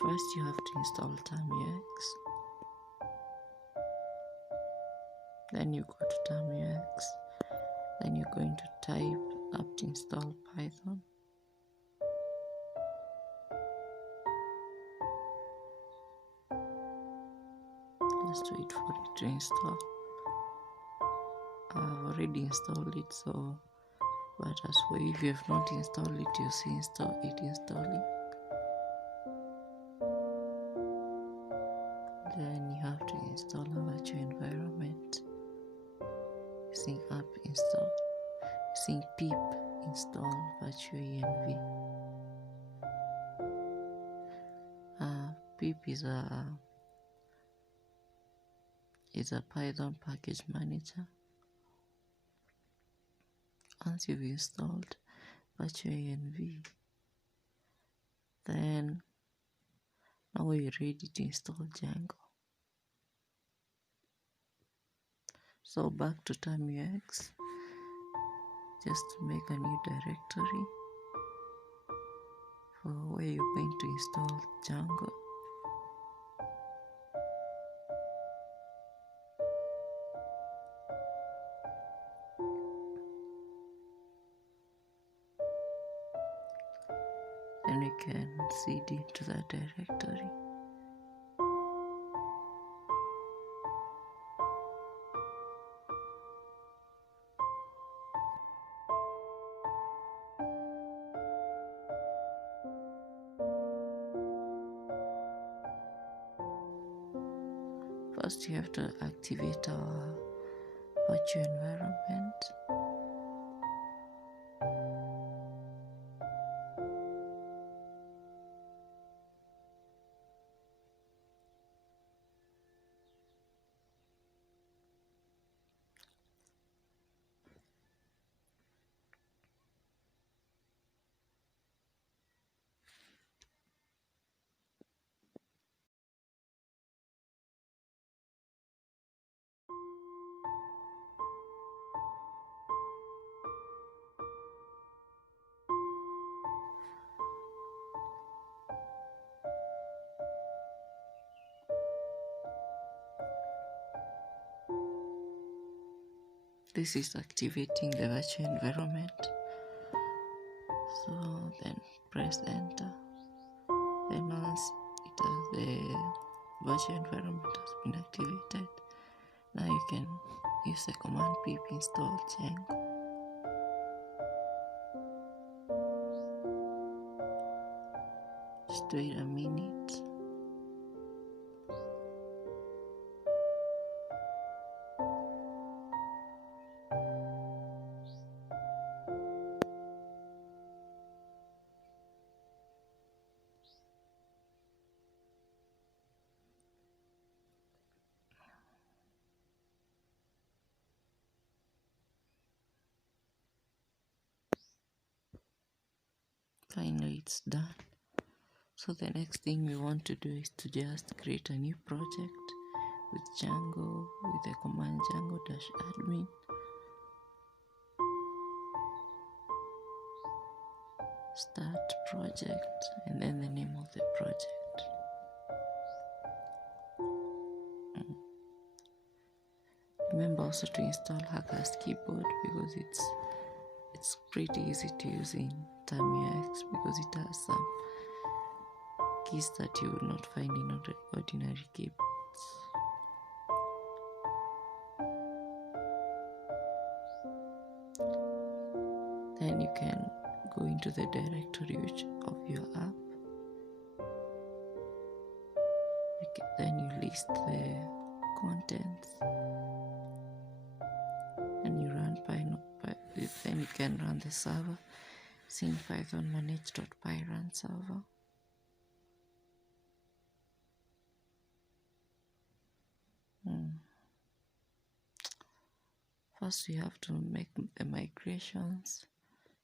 First you have to install termux. Then you go to termux. Then you're going to type apt install python. Just wait for it to install. I've already installed it, so but as for if you have not installed it, you see installing. Then you have to install a virtual environment using app install, using pip install virtualenv. Pip is a Python package manager. Once you've installed virtualenv, then now we're ready to install Django. So back to termux, just make a new directory for where you're going to install Django. Then you can cd into that directory. First you have to activate our virtual environment. This is activating the virtual environment. So then press enter. Then once the virtual environment has been activated, now you can use the command pip install Django. Just wait a minute. Finally it's done. So the next thing we want to do is to just create a new project with Django, with the command django-admin. Start project, and then the name of the project. Remember also to install Hacker's Keyboard because it's pretty easy to use in termux because it has some keys that you will not find in ordinary keyboards. Then you can go into the directory of your app. Then you list the contents and you run Python. Then you can run the server using Python manage.py runserver. First we have to make the migrations.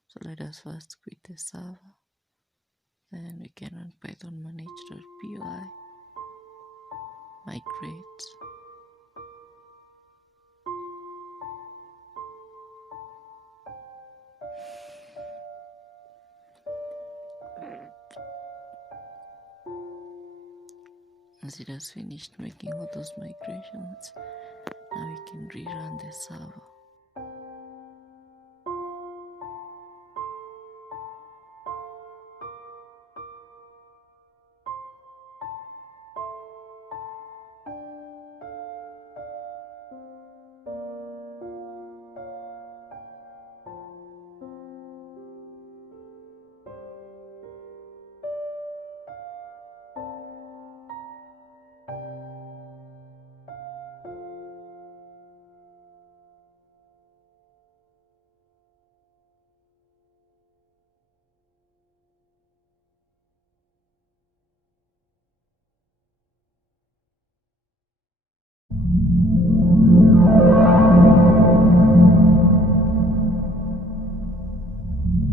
So let us first quit the server. Then we can run Python manage.py migrate. As it has finished making all those migrations, now we can rerun the server.